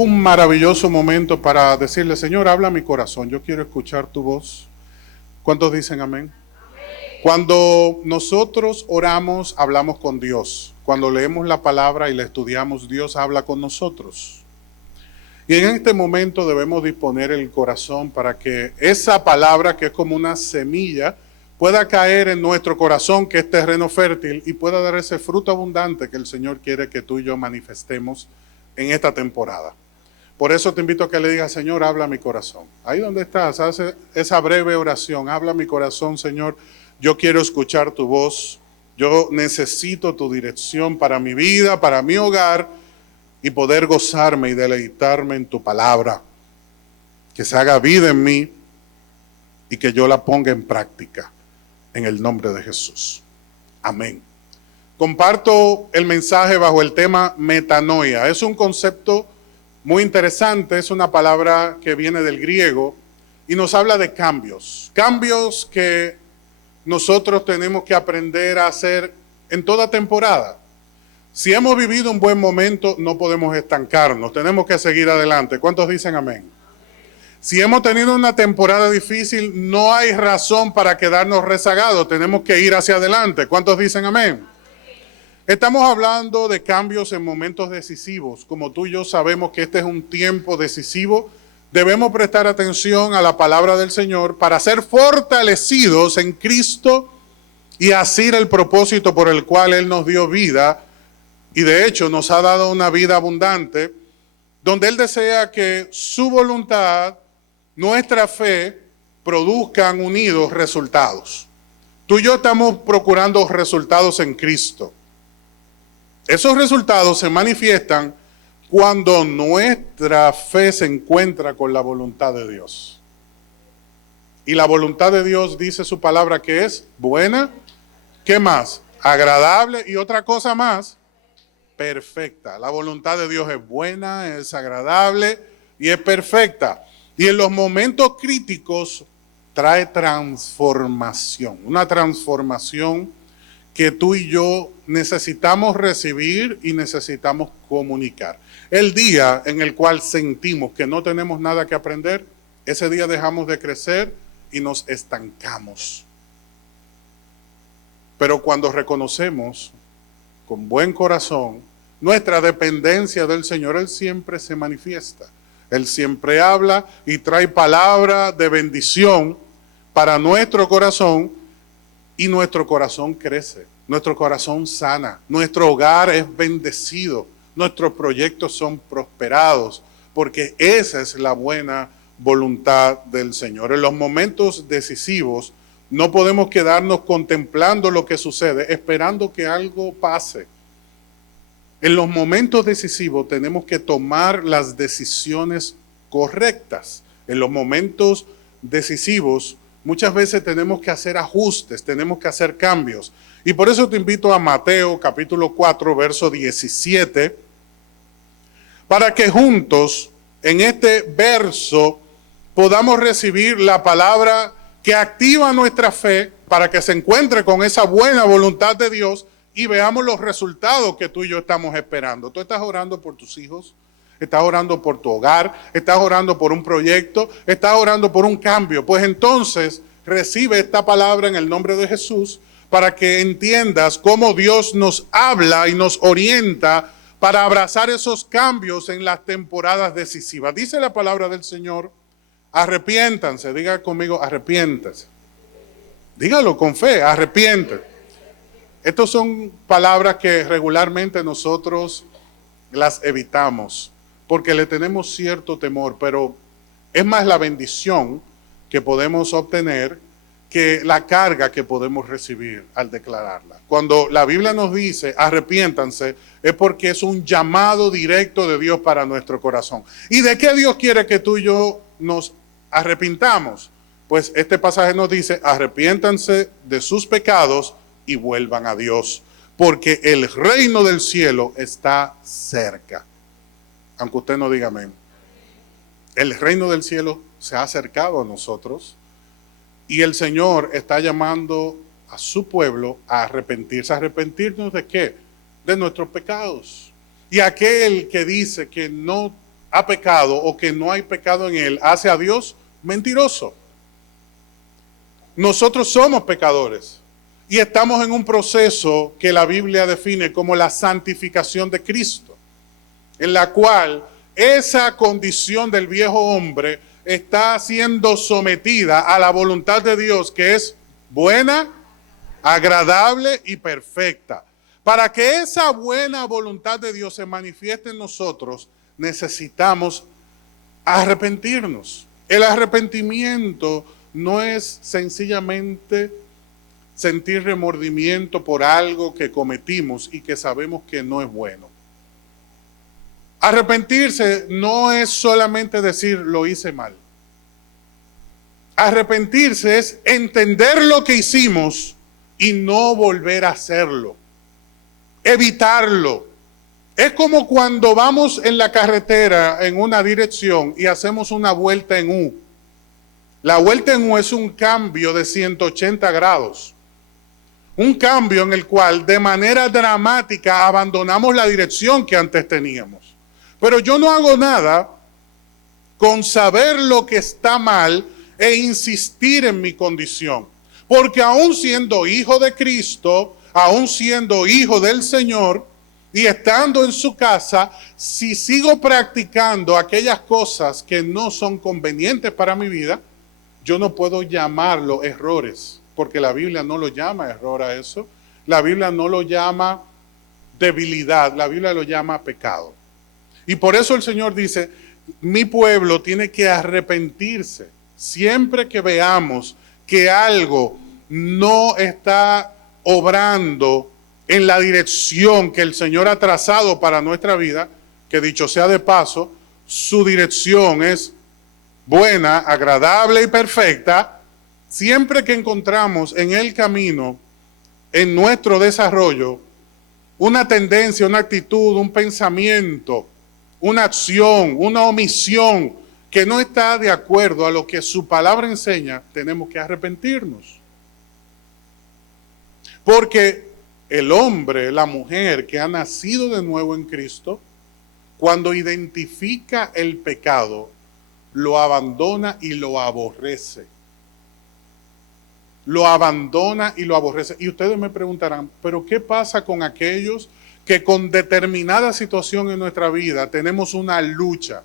un maravilloso momento para decirle, Señor, habla a mi corazón, yo quiero escuchar tu voz. ¿Cuántos dicen amén? Cuando nosotros oramos, hablamos con Dios. Cuando leemos la palabra y la estudiamos, Dios habla con nosotros. Y en este momento debemos disponer el corazón para que esa palabra, que es como una semilla, pueda caer en nuestro corazón, que es terreno fértil, y pueda dar ese fruto abundante que el Señor quiere que tú y yo manifestemos en esta temporada. Por eso te invito a que le digas, Señor, habla a mi corazón. Ahí donde estás, hace esa breve oración, habla a mi corazón, Señor. Yo quiero escuchar tu voz, yo necesito tu dirección para mi vida, para mi hogar, y poder gozarme y deleitarme en tu palabra. Que se haga vida en mí y que yo la ponga en práctica, en el nombre de Jesús. Amén. Comparto el mensaje bajo el tema metanoia. Es un concepto muy interesante, es una palabra que viene del griego y nos habla de cambios. Cambios que nosotros tenemos que aprender a hacer en toda temporada. Si hemos vivido un buen momento, no podemos estancarnos, tenemos que seguir adelante. ¿Cuántos dicen amén? Si hemos tenido una temporada difícil, no hay razón para quedarnos rezagados, tenemos que ir hacia adelante. ¿Cuántos dicen amén? Estamos hablando de cambios en momentos decisivos. Como tú y yo sabemos que este es un tiempo decisivo, debemos prestar atención a la palabra del Señor para ser fortalecidos en Cristo y asir el propósito por el cual Él nos dio vida. Y de hecho nos ha dado una vida abundante, donde Él desea que su voluntad, nuestra fe, produzcan unidos resultados. Tú y yo estamos procurando resultados en Cristo. Esos resultados se manifiestan cuando nuestra fe se encuentra con la voluntad de Dios. Y la voluntad de Dios dice su palabra que es buena, ¿qué más? Agradable y otra cosa más, perfecta. La voluntad de Dios es buena, es agradable y es perfecta. Y en los momentos críticos trae transformación, una transformación que tú y yo necesitamos recibir y necesitamos comunicar. El día en el cual sentimos que no tenemos nada que aprender, ese día dejamos de crecer y nos estancamos. Pero cuando reconocemos con buen corazón nuestra dependencia del Señor, Él siempre se manifiesta. Él siempre habla y trae palabra de bendición para nuestro corazón y nuestro corazón crece, nuestro corazón sana, nuestro hogar es bendecido, nuestros proyectos son prosperados, porque esa es la buena voluntad del Señor. En los momentos decisivos no podemos quedarnos contemplando lo que sucede, esperando que algo pase. En los momentos decisivos tenemos que tomar las decisiones correctas. En los momentos decisivos muchas veces tenemos que hacer ajustes, tenemos que hacer cambios. Y por eso te invito a Mateo capítulo 4, verso 17, para que juntos en este verso podamos recibir la palabra que activa nuestra fe para que se encuentre con esa buena voluntad de Dios y veamos los resultados que tú y yo estamos esperando. Tú estás orando por tus hijos, estás orando por tu hogar, estás orando por un proyecto, estás orando por un cambio. Pues entonces recibe esta palabra en el nombre de Jesús para que entiendas cómo Dios nos habla y nos orienta para abrazar esos cambios en las temporadas decisivas. Dice la palabra del Señor, arrepiéntanse, diga conmigo, arrepiéntanse. Dígalo con fe, arrepiéntanse. Estas son palabras que regularmente nosotros las evitamos porque le tenemos cierto temor, pero es más la bendición que podemos obtener que la carga que podemos recibir al declararla. Cuando la Biblia nos dice arrepiéntanse, es porque es un llamado directo de Dios para nuestro corazón. ¿Y de qué Dios quiere que tú y yo nos arrepintamos? Pues este pasaje nos dice, arrepiéntanse de sus pecados y vuelvan a Dios, porque el reino del cielo está cerca. Aunque usted no diga amén. El reino del cielo se ha acercado a nosotros y el Señor está llamando a su pueblo a arrepentirse. ¿Arrepentirnos de qué? De nuestros pecados. Y aquel que dice que no ha pecado o que no hay pecado en él, hace a Dios mentiroso. Nosotros somos pecadores y estamos en un proceso que la Biblia define como la santificación de Cristo, en la cual esa condición del viejo hombre está siendo sometida a la voluntad de Dios, que es buena, agradable y perfecta. Para que esa buena voluntad de Dios se manifieste en nosotros, necesitamos arrepentirnos. El arrepentimiento no es sencillamente sentir remordimiento por algo que cometimos y que sabemos que no es bueno. Arrepentirse no es solamente decir lo hice mal. Arrepentirse es entender lo que hicimos y no volver a hacerlo. Evitarlo. Es como cuando vamos en la carretera en una dirección y hacemos una vuelta en U. La vuelta en U es un cambio de 180 grados. Un cambio en el cual de manera dramática abandonamos la dirección que antes teníamos. Pero yo no hago nada con saber lo que está mal e insistir en mi condición. Porque aún siendo hijo de Cristo, aún siendo hijo del Señor y estando en su casa, si sigo practicando aquellas cosas que no son convenientes para mi vida, yo no puedo llamarlo errores, porque la Biblia no lo llama error a eso. La Biblia no lo llama debilidad, la Biblia lo llama pecado. Y por eso el Señor dice, mi pueblo tiene que arrepentirse. Siempre que veamos que algo no está obrando en la dirección que el Señor ha trazado para nuestra vida, que dicho sea de paso, su dirección es buena, agradable y perfecta. Siempre que encontramos en el camino, en nuestro desarrollo, una tendencia, una actitud, un pensamiento, una acción, una omisión que no está de acuerdo a lo que su palabra enseña, tenemos que arrepentirnos. Porque el hombre, la mujer que ha nacido de nuevo en Cristo, cuando identifica el pecado, lo abandona y lo aborrece. Lo abandona y lo aborrece. Y ustedes me preguntarán, ¿pero qué pasa con aquellos que con determinada situación en nuestra vida tenemos una lucha?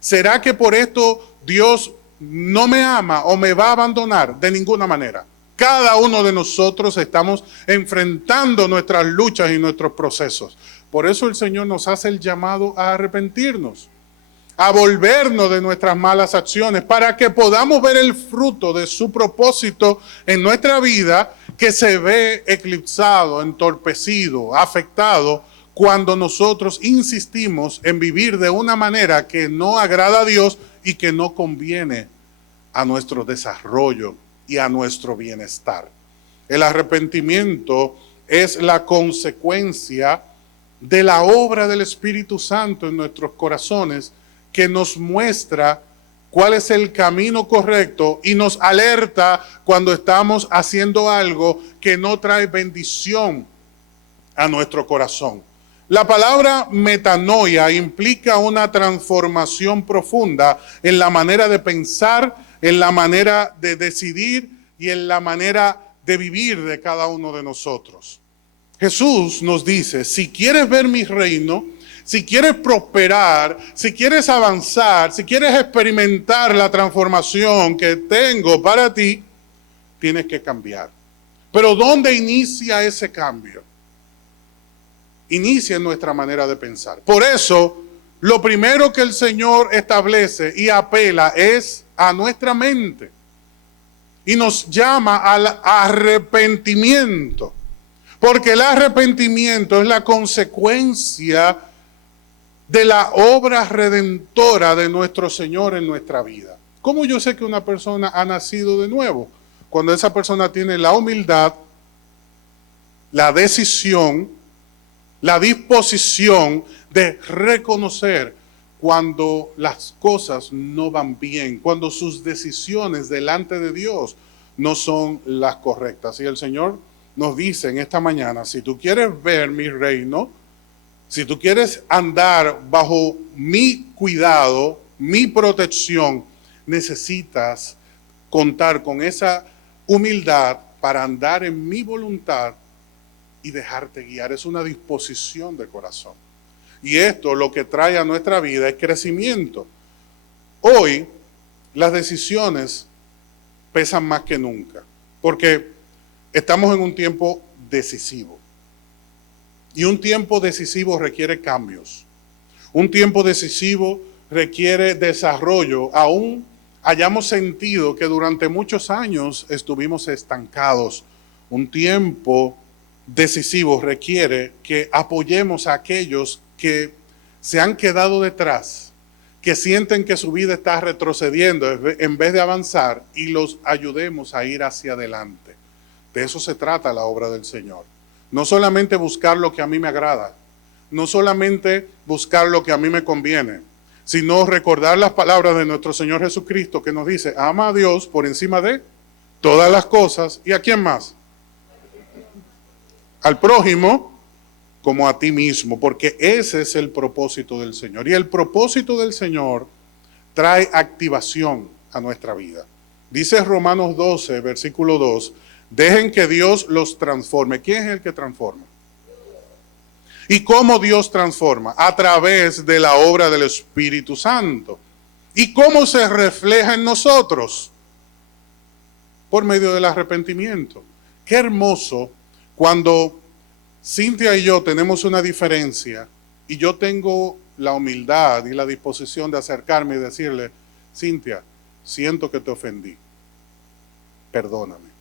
¿Será que por esto Dios no me ama o me va a abandonar? De ninguna manera. Cada uno de nosotros estamos enfrentando nuestras luchas y nuestros procesos. Por eso el Señor nos hace el llamado a arrepentirnos, a volvernos de nuestras malas acciones, para que podamos ver el fruto de su propósito en nuestra vida, que se ve eclipsado, entorpecido, afectado, cuando nosotros insistimos en vivir de una manera que no agrada a Dios y que no conviene a nuestro desarrollo y a nuestro bienestar. El arrepentimiento es la consecuencia de la obra del Espíritu Santo en nuestros corazones, que nos muestra cuál es el camino correcto y nos alerta cuando estamos haciendo algo que no trae bendición a nuestro corazón. La palabra metanoia implica una transformación profunda en la manera de pensar, en la manera de decidir y en la manera de vivir de cada uno de nosotros. Jesús nos dice, si quieres ver mi reino, si quieres prosperar, si quieres avanzar, si quieres experimentar la transformación que tengo para ti, tienes que cambiar. Pero ¿dónde inicia ese cambio? Inicia en nuestra manera de pensar. Por eso, lo primero que el Señor establece y apela es a nuestra mente. Y nos llama al arrepentimiento. Porque el arrepentimiento es la consecuencia de la obra redentora de nuestro Señor en nuestra vida. ¿Cómo yo sé que una persona ha nacido de nuevo? Cuando esa persona tiene la humildad, la decisión, la disposición de reconocer cuando las cosas no van bien, cuando sus decisiones delante de Dios no son las correctas. Y el Señor nos dice en esta mañana, si tú quieres ver mi reino, si tú quieres andar bajo mi cuidado, mi protección, necesitas contar con esa humildad para andar en mi voluntad y dejarte guiar. Es una disposición de corazón. Y esto lo que trae a nuestra vida es crecimiento. Hoy las decisiones pesan más que nunca, porque estamos en un tiempo decisivo. Y un tiempo decisivo requiere cambios. Un tiempo decisivo requiere desarrollo. Aún hayamos sentido que durante muchos años estuvimos estancados. Un tiempo decisivo requiere que apoyemos a aquellos que se han quedado detrás, que sienten que su vida está retrocediendo en vez de avanzar, y los ayudemos a ir hacia adelante. De eso se trata la obra del Señor. No solamente buscar lo que a mí me agrada, no solamente buscar lo que a mí me conviene, sino recordar las palabras de nuestro Señor Jesucristo que nos dice: ama a Dios por encima de todas las cosas. ¿Y a quién más? Al prójimo como a ti mismo, porque ese es el propósito del Señor. Y el propósito del Señor trae activación a nuestra vida. Dice Romanos 12, versículo 2, dejen que Dios los transforme. ¿Quién es el que transforma? ¿Y cómo Dios transforma? A través de la obra del Espíritu Santo. ¿Y cómo se refleja en nosotros? Por medio del arrepentimiento. Qué hermoso cuando Cintia y yo tenemos una diferencia y yo tengo la humildad y la disposición de acercarme y decirle: Cintia, siento que te ofendí, perdóname.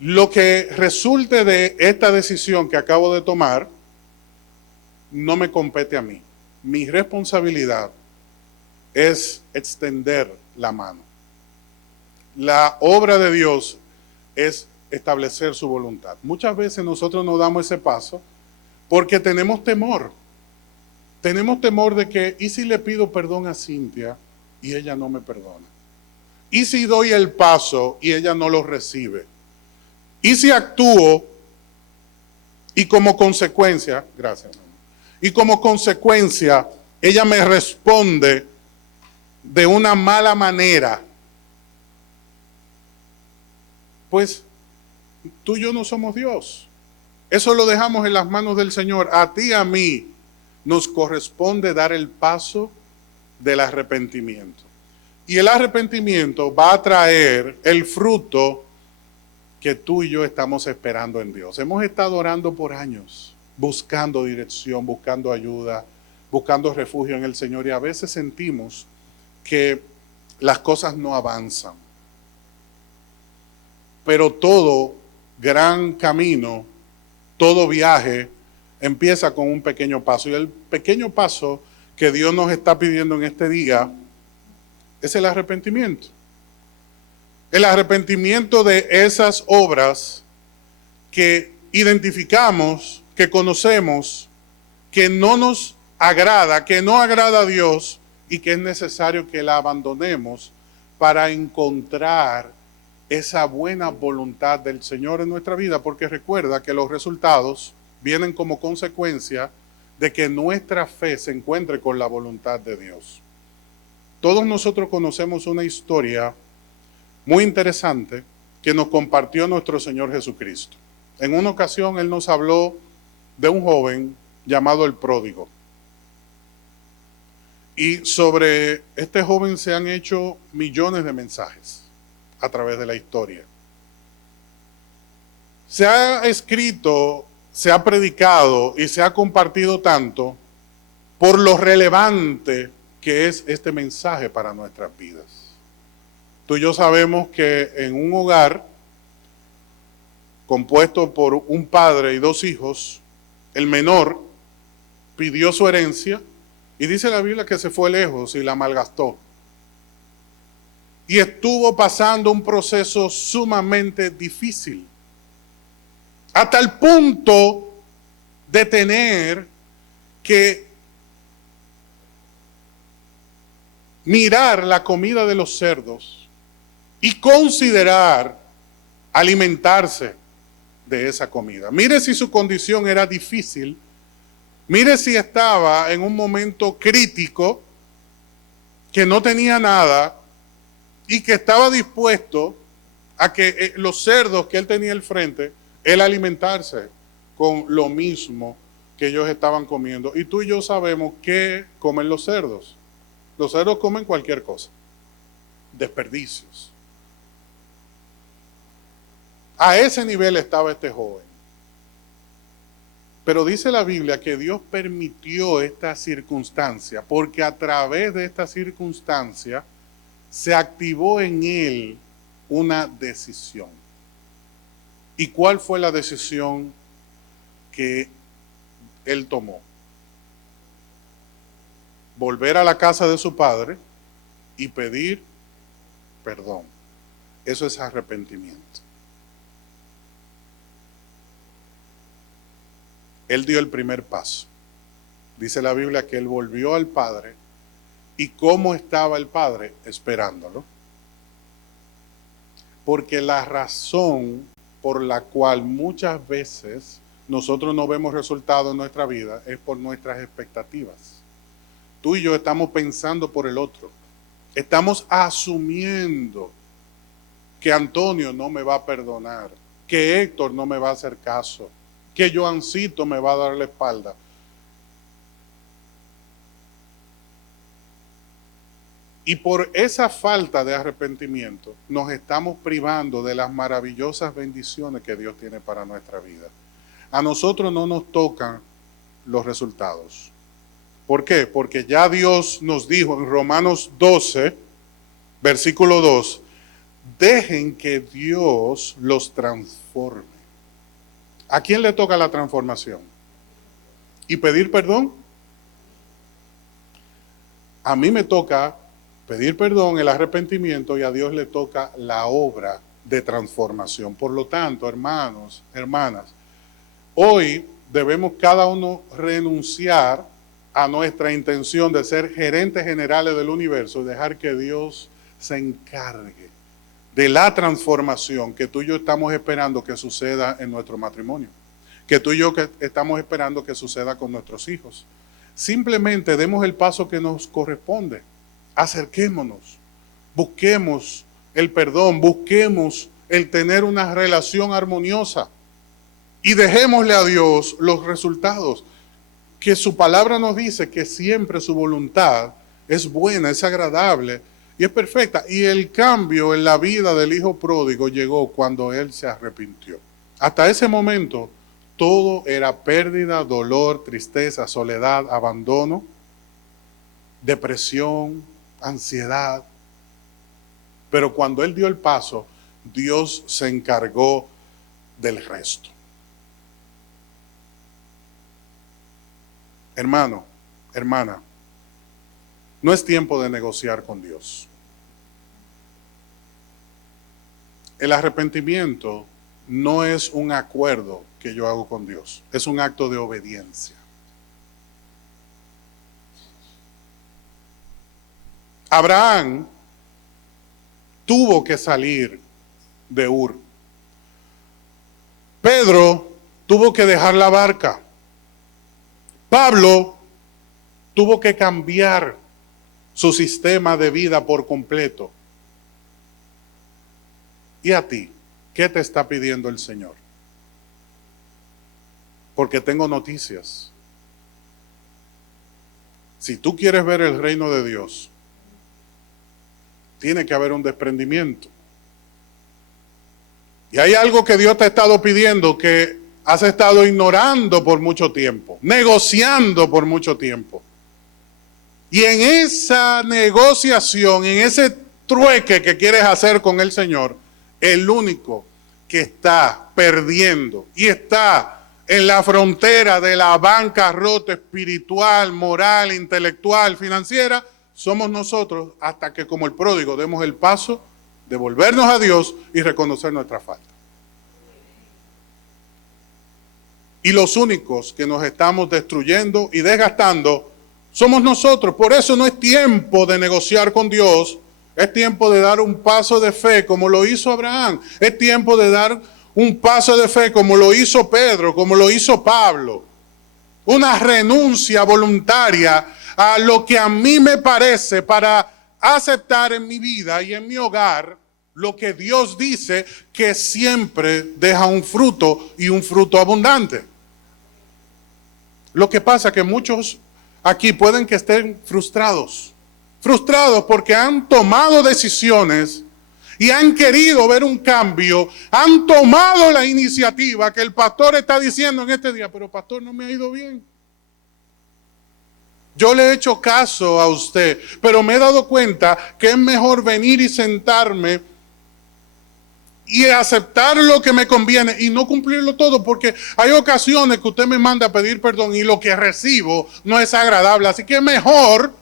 Lo que resulte de esta decisión que acabo de tomar no me compete a mí. Mi responsabilidad es extender la mano. La obra de Dios es establecer su voluntad. Muchas veces nosotros no damos ese paso porque tenemos temor. Tenemos temor de que, ¿y si le pido perdón a Cintia y ella no me perdona? ¿Y si doy el paso y ella no lo recibe? ¿Y si actúo y como consecuencia, gracias, y como consecuencia ella me responde de una mala manera? Pues tú y yo no somos Dios. Eso lo dejamos en las manos del Señor. A ti y a mí nos corresponde dar el paso del arrepentimiento. Y el arrepentimiento va a traer el fruto que tú y yo estamos esperando en Dios. Hemos estado orando por años, buscando dirección, buscando ayuda, buscando refugio en el Señor, y a veces sentimos que las cosas no avanzan. Pero todo gran camino, todo viaje empieza con un pequeño paso, y el pequeño paso que Dios nos está pidiendo en este día es el arrepentimiento. El arrepentimiento de esas obras que identificamos, que conocemos, que no nos agrada, que no agrada a Dios, y que es necesario que la abandonemos para encontrar esa buena voluntad del Señor en nuestra vida, porque recuerda que los resultados vienen como consecuencia de que nuestra fe se encuentre con la voluntad de Dios. Todos nosotros conocemos una historia muy interesante que nos compartió nuestro Señor Jesucristo. En una ocasión Él nos habló de un joven llamado el pródigo. Y sobre este joven se han hecho millones de mensajes a través de la historia. Se ha escrito, se ha predicado y se ha compartido tanto por lo relevante que es este mensaje para nuestras vidas. Tú y yo sabemos que en un hogar compuesto por un padre y dos hijos, el menor pidió su herencia y dice la Biblia que se fue lejos y la malgastó. Y estuvo pasando un proceso sumamente difícil, hasta el punto de tener que mirar la comida de los cerdos y considerar alimentarse de esa comida. Mire si su condición era difícil Mire si estaba en un momento crítico, que no tenía nada y que estaba dispuesto a que los cerdos que él tenía al frente, él alimentarse con lo mismo que ellos estaban comiendo. Y tú y yo sabemos qué comen los cerdos. Los cerdos comen cualquier cosa. Desperdicios. A ese nivel estaba este joven. Pero dice la Biblia que Dios permitió esta circunstancia porque a través de esta circunstancia se activó en él una decisión. ¿Y cuál fue la decisión que él tomó? Volver a la casa de su padre y pedir perdón. Eso es arrepentimiento. Él dio el primer paso. Dice la Biblia que él volvió al Padre. ¿Y cómo estaba el Padre? Esperándolo. Porque la razón por la cual muchas veces nosotros no vemos resultados en nuestra vida es por nuestras expectativas. Tú y yo estamos pensando por el otro. Estamos asumiendo que Antonio no me va a perdonar, que Héctor no me va a hacer caso, que Joancito me va a dar la espalda. Y por esa falta de arrepentimiento nos estamos privando de las maravillosas bendiciones que Dios tiene para nuestra vida. A nosotros no nos tocan los resultados. ¿Por qué? Porque ya Dios nos dijo en Romanos 12, versículo 2, dejen que Dios los transforme. ¿A quién le toca la transformación? ¿Y pedir perdón? A mí me toca pedir perdón, el arrepentimiento, y a Dios le toca la obra de transformación. Por lo tanto, hermanos, hermanas, hoy debemos cada uno renunciar a nuestra intención de ser gerentes generales del universo y dejar que Dios se encargue de la transformación que tú y yo estamos esperando que suceda en nuestro matrimonio, que tú y yo que estamos esperando que suceda con nuestros hijos. Simplemente demos el paso que nos corresponde. Acerquémonos, busquemos el perdón, busquemos el tener una relación armoniosa y dejémosle a Dios los resultados, que su palabra nos dice que siempre su voluntad es buena, es agradable y es perfecta. Y el cambio en la vida del hijo pródigo llegó cuando él se arrepintió. Hasta ese momento todo era pérdida, dolor, tristeza, soledad, abandono, depresión, ansiedad. Pero cuando él dio el paso, Dios se encargó del resto. Hermano, hermana, no es tiempo de negociar con Dios. El arrepentimiento no es un acuerdo que yo hago con Dios, es un acto de obediencia. Abraham tuvo que salir de Ur. Pedro tuvo que dejar la barca. Pablo tuvo que cambiar su sistema de vida por completo. ¿Y a ti? ¿Qué te está pidiendo el Señor? Porque tengo noticias. Si tú quieres ver el reino de Dios, tiene que haber un desprendimiento. Y hay algo que Dios te ha estado pidiendo que has estado ignorando por mucho tiempo, negociando por mucho tiempo. Y en esa negociación, en ese trueque que quieres hacer con el Señor, el único que está perdiendo y está en la frontera de la bancarrota espiritual, moral, intelectual, financiera, somos nosotros, hasta que como el pródigo demos el paso de volvernos a Dios y reconocer nuestra falta. Y los únicos que nos estamos destruyendo y desgastando somos nosotros. Por eso no es tiempo de negociar con Dios, es tiempo de dar un paso de fe como lo hizo Abraham. Es tiempo de dar un paso de fe como lo hizo Pedro, como lo hizo Pablo. una renuncia voluntaria a lo que a mí me parece para aceptar en mi vida y en mi hogar lo que Dios dice que siempre deja un fruto y un fruto abundante. Lo que pasa es que muchos aquí pueden que estén frustrados porque han tomado decisiones y han querido ver un cambio, han tomado la iniciativa que el pastor está diciendo en este día, pero pastor, no me ha ido bien. Yo le he hecho caso a usted, pero me he dado cuenta que es mejor venir y sentarme y aceptar lo que me conviene y no cumplirlo todo, porque hay ocasiones que usted me manda a pedir perdón y lo que recibo no es agradable, así que mejor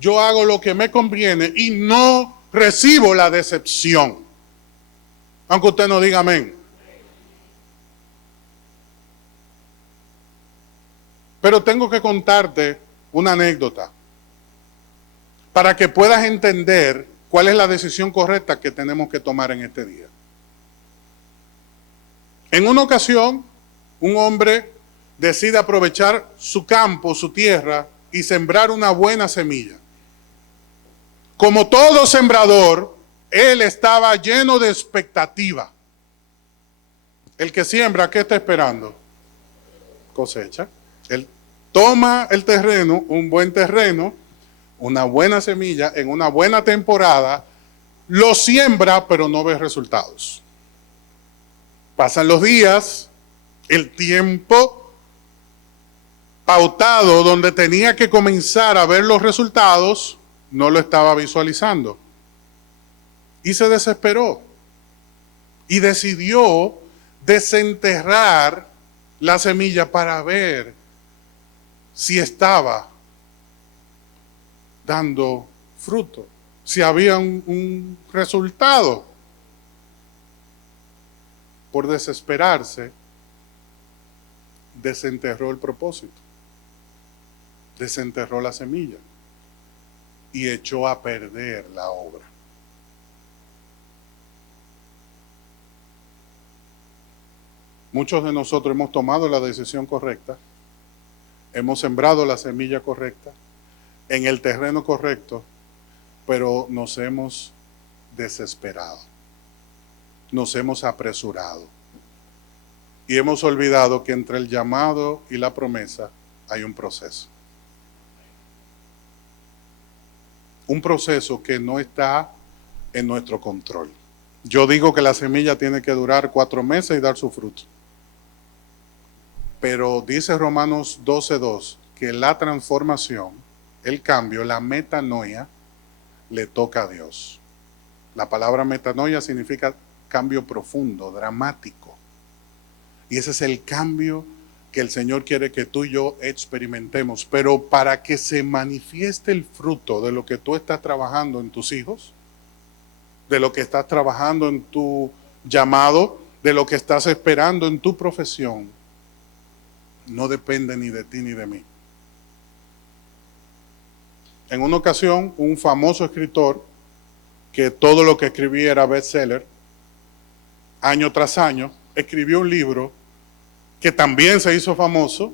yo hago lo que me conviene y no recibo la decepción, aunque usted no diga amén. Pero tengo que contarte una anécdota para que puedas entender cuál es la decisión correcta que tenemos que tomar en este día. En una ocasión, un hombre decide aprovechar su campo, su tierra, y sembrar una buena semilla. Como todo sembrador, él estaba lleno de expectativa. El que siembra, ¿qué está esperando? Cosecha. Él toma el terreno, un buen terreno, una buena semilla, en una buena temporada, lo siembra, pero no ve resultados. Pasan los días, el tiempo pautado donde tenía que comenzar a ver los resultados, no lo estaba visualizando. Y se desesperó. Y decidió desenterrar la semilla para ver si estaba dando fruto, si había un resultado. Por desesperarse, desenterró el propósito, desenterró la semilla y echó a perder la obra. Muchos de nosotros hemos tomado la decisión correcta, hemos sembrado la semilla correcta, en el terreno correcto, pero nos hemos desesperado. Nos hemos apresurado y hemos olvidado que entre el llamado y la promesa hay un proceso. Un proceso que no está en nuestro control. Yo digo que la semilla tiene que durar 4 meses y dar su fruto. Pero dice Romanos 12:2 que la transformación, el cambio, la metanoia, le toca a Dios. La palabra metanoia significa cambio profundo, dramático. Y ese es el cambio que el Señor quiere que tú y yo experimentemos. Pero para que se manifieste el fruto de lo que tú estás trabajando en tus hijos, de lo que estás trabajando en tu llamado, de lo que estás esperando en tu profesión, no depende ni de ti ni de mí. En una ocasión, un famoso escritor, que todo lo que escribía era bestseller, año tras año, escribió un libro que también se hizo famoso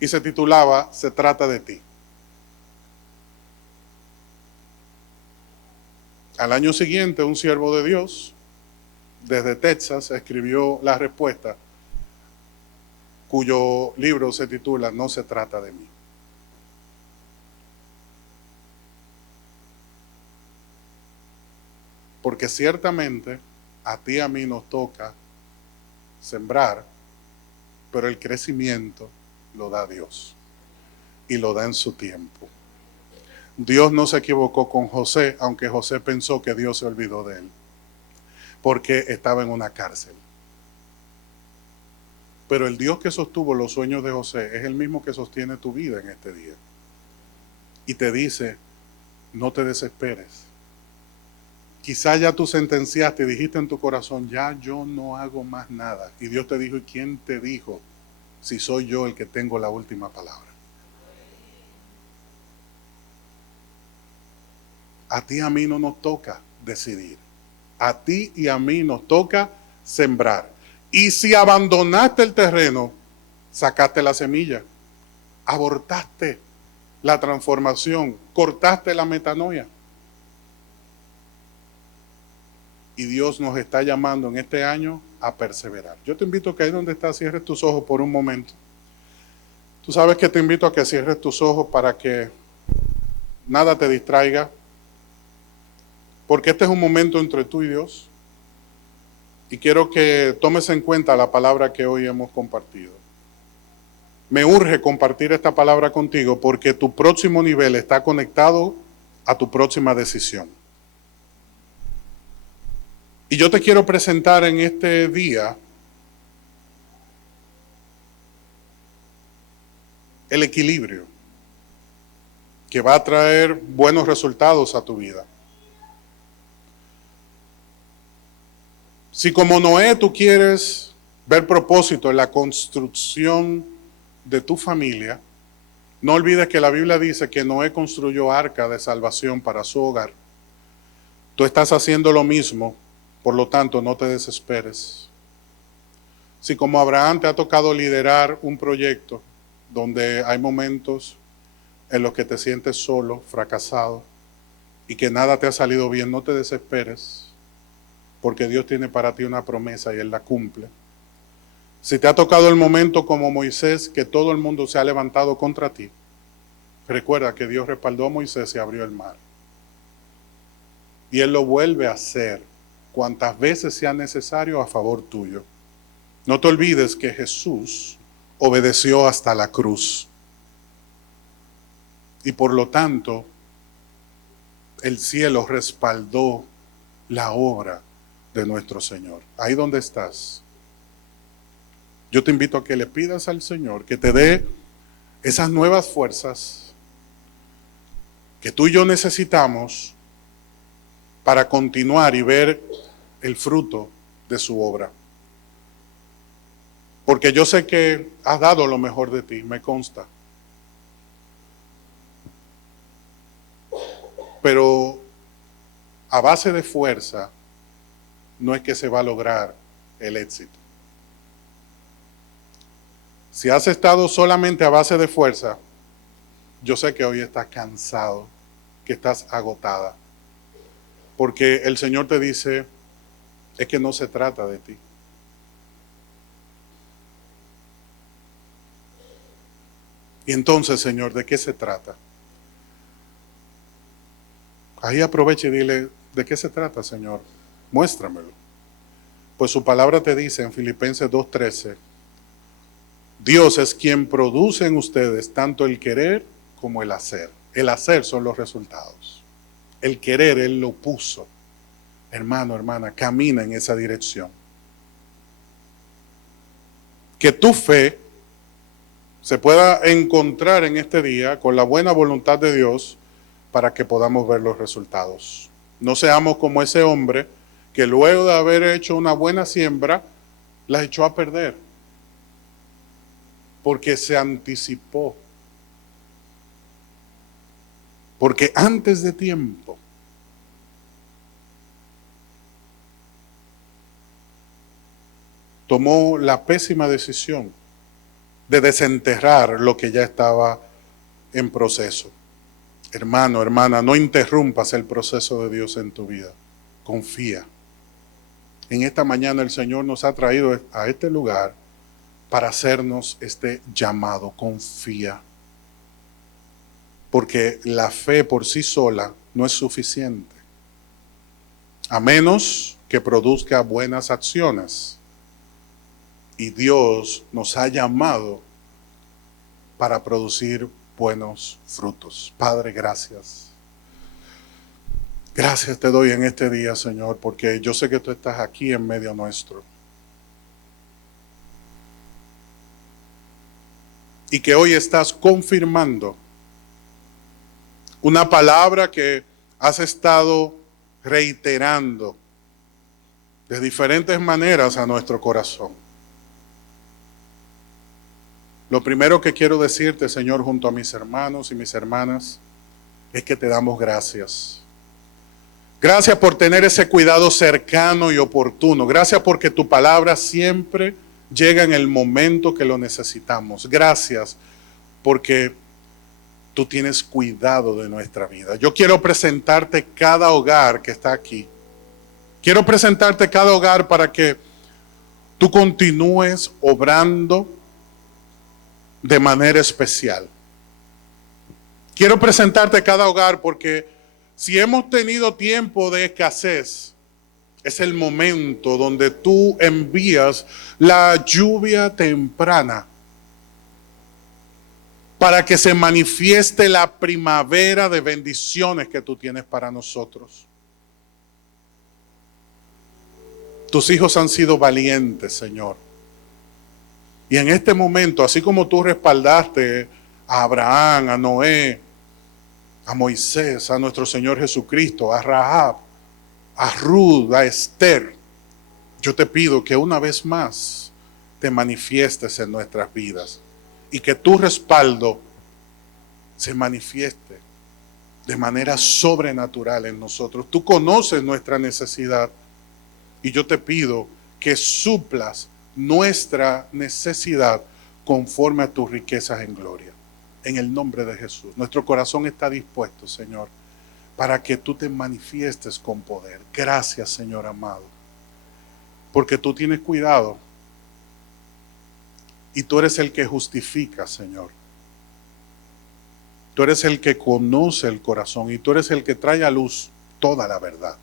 y se titulaba Se trata de ti. Al año siguiente, un siervo de Dios desde Texas escribió la respuesta, cuyo libro se titula No se trata de mí. Porque ciertamente a ti y a mí nos toca sembrar, pero el crecimiento lo da Dios y lo da en su tiempo. Dios no se equivocó con José, aunque José pensó que Dios se olvidó de él, porque estaba en una cárcel. Pero el Dios que sostuvo los sueños de José es el mismo que sostiene tu vida en este día. Y te dice, no te desesperes. Quizá ya tú sentenciaste y dijiste en tu corazón, ya yo no hago más nada. Y Dios te dijo, ¿y quién te dijo si soy yo el que tengo la última palabra? A ti y a mí no nos toca decidir. A ti y a mí nos toca sembrar. Y si abandonaste el terreno, sacaste la semilla. abortaste la transformación, cortaste la metanoia. Y Dios nos está llamando en este año a perseverar. Yo te invito a que ahí donde estás cierres tus ojos por un momento. Tú sabes que te invito a que cierres tus ojos para que nada te distraiga, porque este es un momento entre tú y Dios. Y quiero que tomes en cuenta la palabra que hoy hemos compartido. Me urge compartir esta palabra contigo porque tu próximo nivel está conectado a tu próxima decisión. Y yo te quiero presentar en este día el equilibrio que va a traer buenos resultados a tu vida. Si como Noé tú quieres ver propósito en la construcción de tu familia, no olvides que la Biblia dice que Noé construyó arca de salvación para su hogar. Tú estás haciendo lo mismo, por lo tanto no te desesperes. Si como Abraham te ha tocado liderar un proyecto donde hay momentos en los que te sientes solo, fracasado y que nada te ha salido bien, no te desesperes, porque Dios tiene para ti una promesa y Él la cumple. Si te ha tocado el momento como Moisés, que todo el mundo se ha levantado contra ti, recuerda que Dios respaldó a Moisés y abrió el mar. Y Él lo vuelve a hacer cuantas veces sea necesario a favor tuyo. No te olvides que Jesús obedeció hasta la cruz. Y por lo tanto, el cielo respaldó la obra de nuestro Señor. Ahí donde estás, yo te invito a que le pidas al Señor que te dé esas nuevas fuerzas que tú y yo necesitamos para continuar y ver el fruto de su obra. Porque yo sé que has dado lo mejor de ti, me consta. Pero a base de fuerza no es que se va a lograr el éxito. Si has estado solamente a base de fuerza, yo sé que hoy estás cansado, que estás agotada. Porque el Señor te dice, es que no se trata de ti. Y entonces, Señor, ¿de qué se trata? Ahí aprovecha y dile, ¿de qué se trata, Señor? Muéstramelo. Pues su palabra te dice en Filipenses 2:13, Dios es quien produce en ustedes tanto el querer como el hacer. El hacer son los resultados. El querer, Él lo puso. Hermano, hermana, camina en esa dirección. Que tu fe se pueda encontrar en este día con la buena voluntad de Dios para que podamos ver los resultados. No seamos como ese hombre que luego de haber hecho una buena siembra, la echó a perder. Porque se anticipó. Porque antes de tiempo tomó la pésima decisión de desenterrar lo que ya estaba en proceso. Hermano, hermana, no interrumpas el proceso de Dios en tu vida. Confía. En esta mañana el Señor nos ha traído a este lugar para hacernos este llamado. Confía. Porque la fe por sí sola no es suficiente. A menos que produzca buenas acciones. Y Dios nos ha llamado para producir buenos frutos. Padre, gracias. Gracias te doy en este día, Señor, porque yo sé que tú estás aquí en medio nuestro. Y que hoy estás confirmando una palabra que has estado reiterando de diferentes maneras a nuestro corazón. Lo primero que quiero decirte, Señor, junto a mis hermanos y mis hermanas, es que te damos gracias. Gracias por tener ese cuidado cercano y oportuno. Gracias porque tu palabra siempre llega en el momento que lo necesitamos. Gracias porque tú tienes cuidado de nuestra vida. Yo quiero presentarte cada hogar que está aquí. Quiero presentarte cada hogar para que tú continúes obrando de manera especial. Quiero presentarte cada hogar porque si hemos tenido tiempo de escasez, es el momento donde tú envías la lluvia temprana para que se manifieste la primavera de bendiciones que tú tienes para nosotros. Tus hijos han sido valientes, Señor. Y en este momento, así como tú respaldaste a Abraham, a Noé, a Moisés, a nuestro Señor Jesucristo, a Rahab, a Ruth, a Esther, yo te pido que una vez más te manifiestes en nuestras vidas y que tu respaldo se manifieste de manera sobrenatural en nosotros. Tú conoces nuestra necesidad y yo te pido que suplas nuestra necesidad conforme a tus riquezas en gloria. En el nombre de Jesús. Nuestro corazón está dispuesto, Señor, para que tú te manifiestes con poder. Gracias, Señor amado, porque tú tienes cuidado y tú eres el que justifica, Señor. Tú eres el que conoce el corazón y tú eres el que trae a luz toda la verdad.